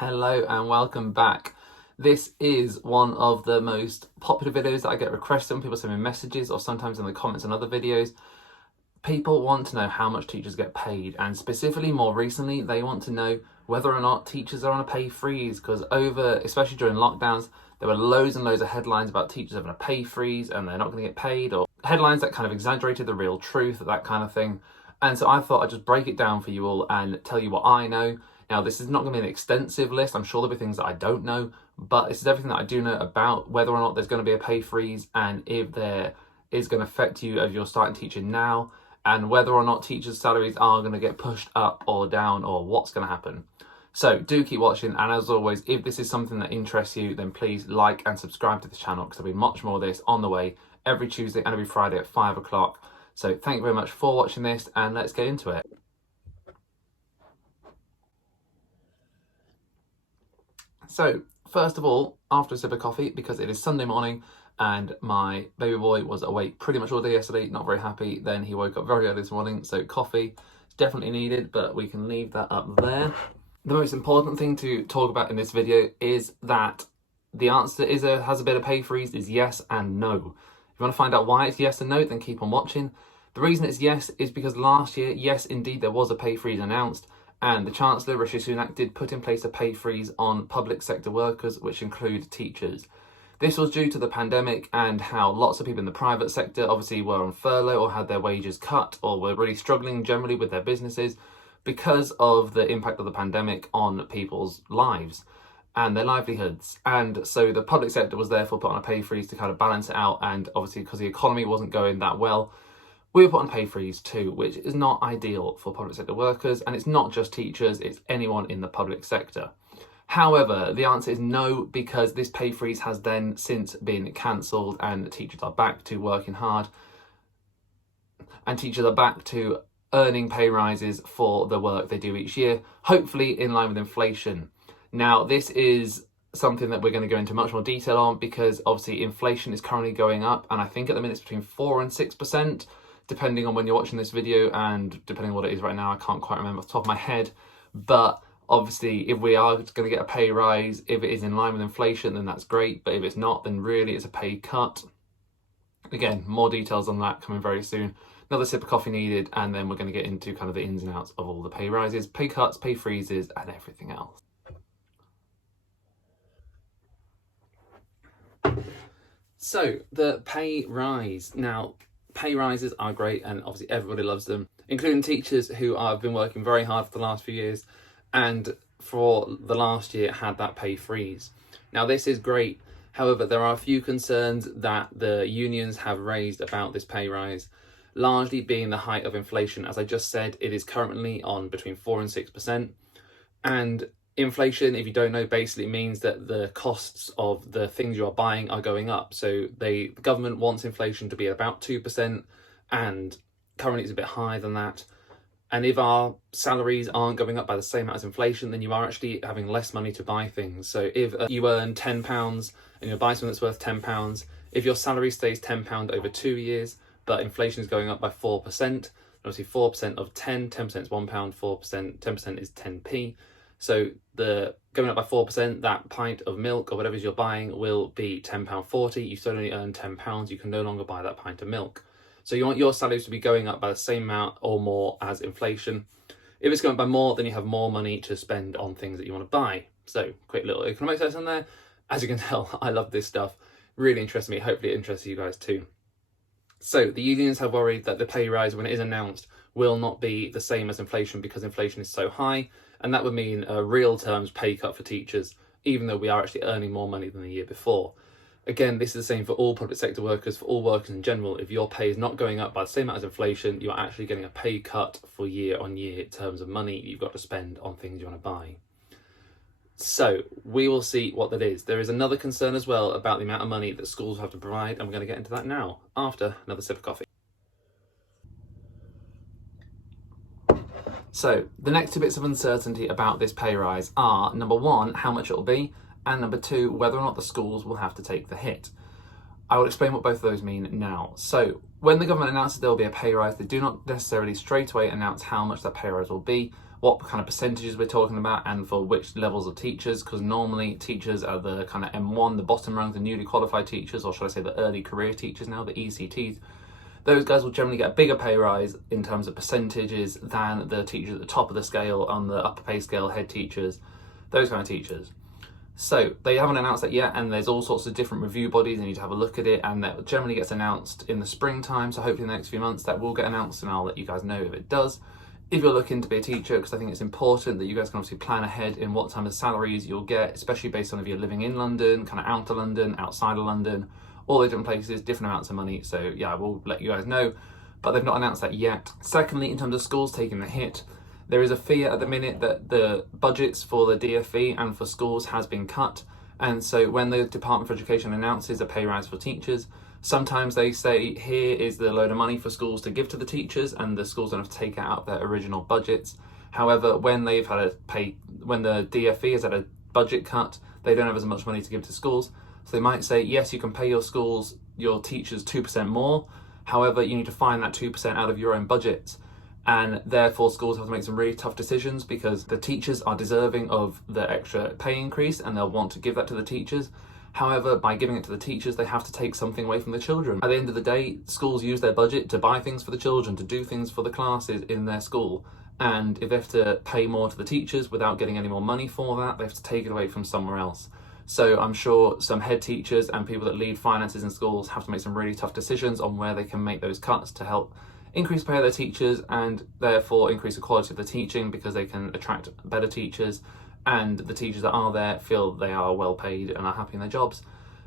Hello and welcome back. This is one of the most popular videos that I get requested when people send me messages or sometimes in the comments on other videos. People want to know how much teachers get paid, and specifically more recently they want to know whether or not teachers are on a pay freeze, because especially during lockdowns, there were loads and loads of headlines about teachers having a pay freeze and they're not going to get paid, or headlines that kind of exaggerated the real truth, that kind of thing. And so I thought I'd just break it down for you all and tell you what I know. Now, this is not going to be an extensive list. I'm sure there'll be things that I don't know, but this is everything that I do know about whether or not there's going to be a pay freeze, and if there is going to affect you as you're starting teaching now, and whether or not teachers' salaries are going to get pushed up or down, or what's going to happen. So do keep watching, and as always, if this is something that interests you, then please like and subscribe to the channel, because there'll be much more of this on the way every Tuesday and every Friday at 5 o'clock. So thank you very much for watching this, and let's get into it. So first of all, after a sip of coffee, because it is Sunday morning and my baby boy was awake pretty much all day yesterday, not very happy, then he woke up very early this morning, so coffee is definitely needed, but we can leave that up there. The most important thing to talk about in this video is that the answer has a bit of pay freeze is yes and no. If you want to find out why it's yes and no, then keep on watching. The reason it's yes is because last year, yes, indeed, there was a pay freeze announced, and the Chancellor, Rishi Sunak, did put in place a pay freeze on public sector workers, which include teachers. This was due to the pandemic and how lots of people in the private sector obviously were on furlough or had their wages cut or were really struggling generally with their businesses because of the impact of the pandemic on people's lives and their livelihoods. And so the public sector was therefore put on a pay freeze to kind of balance it out, and obviously because the economy wasn't going that well, we were put on pay freeze too, which is not ideal for public sector workers, and it's not just teachers, it's anyone in the public sector. However, the answer is no, because this pay freeze has then since been cancelled and teachers are back to working hard, and teachers are back to earning pay rises for the work they do each year, hopefully in line with inflation. Now, this is something that we're going to go into much more detail on, because obviously inflation is currently going up, and I think at the minute it's between 4 and 6%. Depending on when you're watching this video and depending on what it is right now, I can't quite remember off the top of my head. But obviously, if we are going to get a pay rise, if it is in line with inflation, then that's great. But if it's not, then really it's a pay cut. Again, more details on that coming very soon. Another sip of coffee needed, and then we're going to get into kind of the ins and outs of all the pay rises, pay cuts, pay freezes, and everything else. So, the pay rise. Now, pay rises are great, and obviously everybody loves them, including teachers who have been working very hard for the last few years and for the last year had that pay freeze. Now, this is great. However, there are a few concerns that the unions have raised about this pay rise, largely being the height of inflation. As I just said, it is currently on between 4 and 6%. And inflation, if you don't know, basically means that the costs of the things you are buying are going up. So the government wants inflation to be about 2%, and currently it's a bit higher than that. And if our salaries aren't going up by the same amount as inflation, then you are actually having less money to buy things. So if you earn £10 and you buy something that's worth £10, if your salary stays £10 over 2 years, but inflation is going up by 4%, obviously 4% of 10% is £1, 4%, 10% is 10p. So the going up by 4%, that pint of milk or whatever you're buying will be £10.40. You still only earn £10. You can no longer buy that pint of milk. So you want your salaries to be going up by the same amount or more as inflation. If it's going up by more, then you have more money to spend on things that you want to buy. So quick little economics lesson there. As you can tell, I love this stuff. Really interests me. Hopefully it interests you guys too. So the unions have worried that the pay rise, when it is announced, will not be the same as inflation because inflation is so high. And that would mean a real terms pay cut for teachers, even though we are actually earning more money than the year before. Again, this is the same for all public sector workers, for all workers in general. If your pay is not going up by the same amount as inflation, you are actually getting a pay cut for year on year in terms of money you've got to spend on things you want to buy. So we will see what that is. There is another concern as well about the amount of money that schools have to provide, and we're going to get into that now after another sip of coffee. So the next 2 bits of uncertainty about this pay rise are, number 1, how much it will be, and number 2, whether or not the schools will have to take the hit. I will explain what both of those mean now. So when the government announces there will be a pay rise, they do not necessarily straight away announce how much that pay rise will be. what kind of percentages we're talking about, and for which levels of teachers, because normally teachers are the kind of M1, the bottom rung, the newly qualified teachers, or should I say the early career teachers now, the ECTs. Those guys will generally get a bigger pay rise in terms of percentages than the teachers at the top of the scale, on the upper pay scale, head teachers, those kind of teachers. So they haven't announced that yet, and there's all sorts of different review bodies, and you need to have a look at it, and that generally gets announced in the springtime, so hopefully in the next few months that will get announced, and I'll let you guys know if it does. If you're looking to be a teacher, because I think it's important that you guys can obviously plan ahead in what type of salaries you'll get, especially based on if you're living in London, kind of out of London, outside of London, all the different places, different amounts of money. So yeah, we'll let you guys know, but they've not announced that yet. Secondly, in terms of schools taking the hit, there is a fear at the minute that the budgets for the DFE and for schools has been cut. And so when the Department for Education announces a pay rise for teachers, sometimes they say, here is the load of money for schools to give to the teachers, and the schools don't have to take it out of their original budgets. However, when the DFE has had a budget cut, they don't have as much money to give to schools. So they might say, yes, you can pay your schools, your teachers 2% more. However, you need to find that 2% out of your own budgets. And therefore schools have to make some really tough decisions, because the teachers are deserving of the extra pay increase and they'll want to give that to the teachers. However, by giving it to the teachers, they have to take something away from the children. At the end of the day, schools use their budget to buy things for the children, to do things for the classes in their school. And if they have to pay more to the teachers without getting any more money for that, they have to take it away from somewhere else. So I'm sure some head teachers and people that lead finances in schools have to make some really tough decisions on where they can make those cuts to help increase pay of their teachers, and therefore increase the quality of the teaching, because they can attract better teachers, and the teachers that are there feel they are well paid and are happy in their jobs,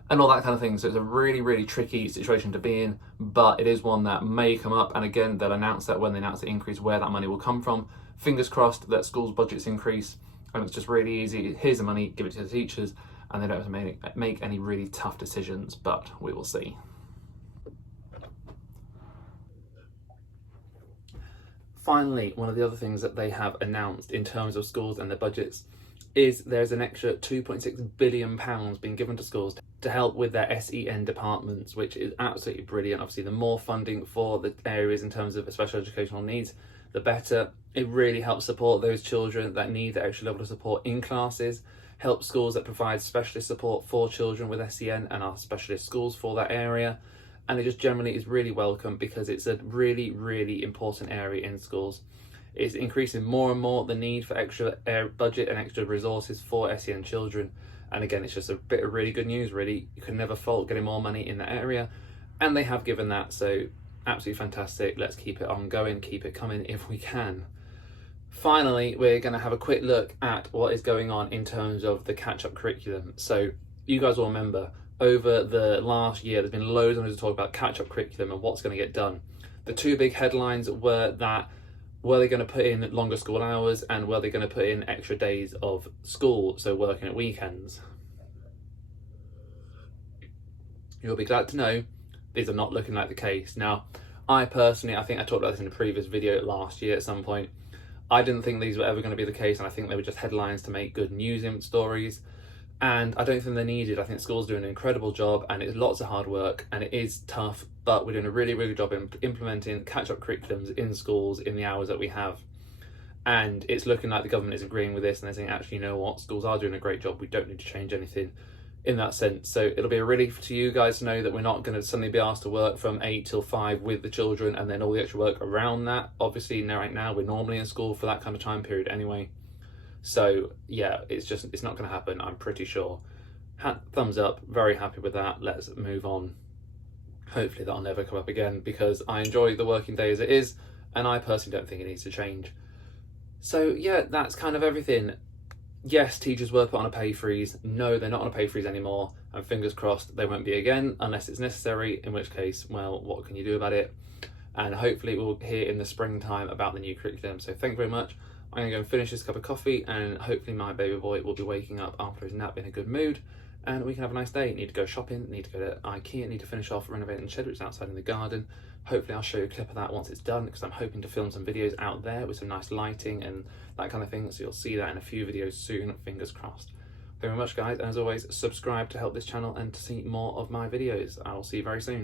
and all that kind of thing. So it's a really, really tricky situation to be in, but it is one that may come up, and again, they'll announce that when they announce the increase, where that money will come from. Fingers crossed that schools' budgets increase, and it's just really easy. Here's the money, give it to the teachers, and they don't have to make any really tough decisions, but we will see. Finally, one of the other things that they have announced in terms of schools and their budgets is there's an extra £2.6 billion being given to schools to help with their SEN departments, which is absolutely brilliant. Obviously, the more funding for the areas in terms of special educational needs, the better. It really helps support those children that need the extra level of support in classes, help schools that provide specialist support for children with SEN and are specialist schools for that area. And it just generally is really welcome, because it's a really, really important area in schools. It's increasing more and more the need for extra budget and extra resources for SEN children. And again, it's just a bit of really good news, really. You can never fault getting more money in that area. And they have given that, so absolutely fantastic. Let's keep it ongoing, keep it coming if we can. Finally, we're going to have a quick look at what is going on in terms of the catch-up curriculum. So you guys will remember, over the last year, there's been loads of talk about catch-up curriculum and what's going to get done. The two big headlines were that, were they going to put in longer school hours, and were they going to put in extra days of school, so working at weekends? You'll be glad to know these are not looking like the case. Now, I personally, I think I talked about this in a previous video last year at some point, I didn't think these were ever going to be the case, and I think they were just headlines to make good news stories. And I don't think they're needed. I think schools do an incredible job, and it's lots of hard work, and it is tough, but we're doing a really, really good job in implementing catch-up curriculums in schools in the hours that we have. And it's looking like the government is agreeing with this, and they're saying, actually, you know what, schools are doing a great job. We don't need to change anything in that sense. So it'll be a relief to you guys to know that we're not going to suddenly be asked to work from 8 till 5 with the children, and then all the extra work around that. Obviously, right now, we're normally in school for that kind of time period anyway. So yeah, it's not going to happen, I'm pretty sure. Thumbs up, very happy with that. Let's move on. Hopefully that'll never come up again, because I enjoy the working day as it is, and I personally don't think it needs to change. So yeah, that's kind of everything. Yes, teachers were put on a pay freeze. No, they're not on a pay freeze anymore, and fingers crossed they won't be again unless it's necessary, in which case, well, what can you do about it? And hopefully we'll hear in the springtime about the new curriculum. So thank you very much. I'm going to go and finish this cup of coffee, and hopefully my baby boy will be waking up after his nap in a good mood, and we can have a nice day. Need to go shopping, need to go to IKEA, need to finish off renovating the shed, which is outside in the garden. Hopefully I'll show you a clip of that once it's done, because I'm hoping to film some videos out there with some nice lighting and that kind of thing, so you'll see that in a few videos soon, fingers crossed. Thank you very much, guys, and as always, subscribe to help this channel and to see more of my videos. I will see you very soon.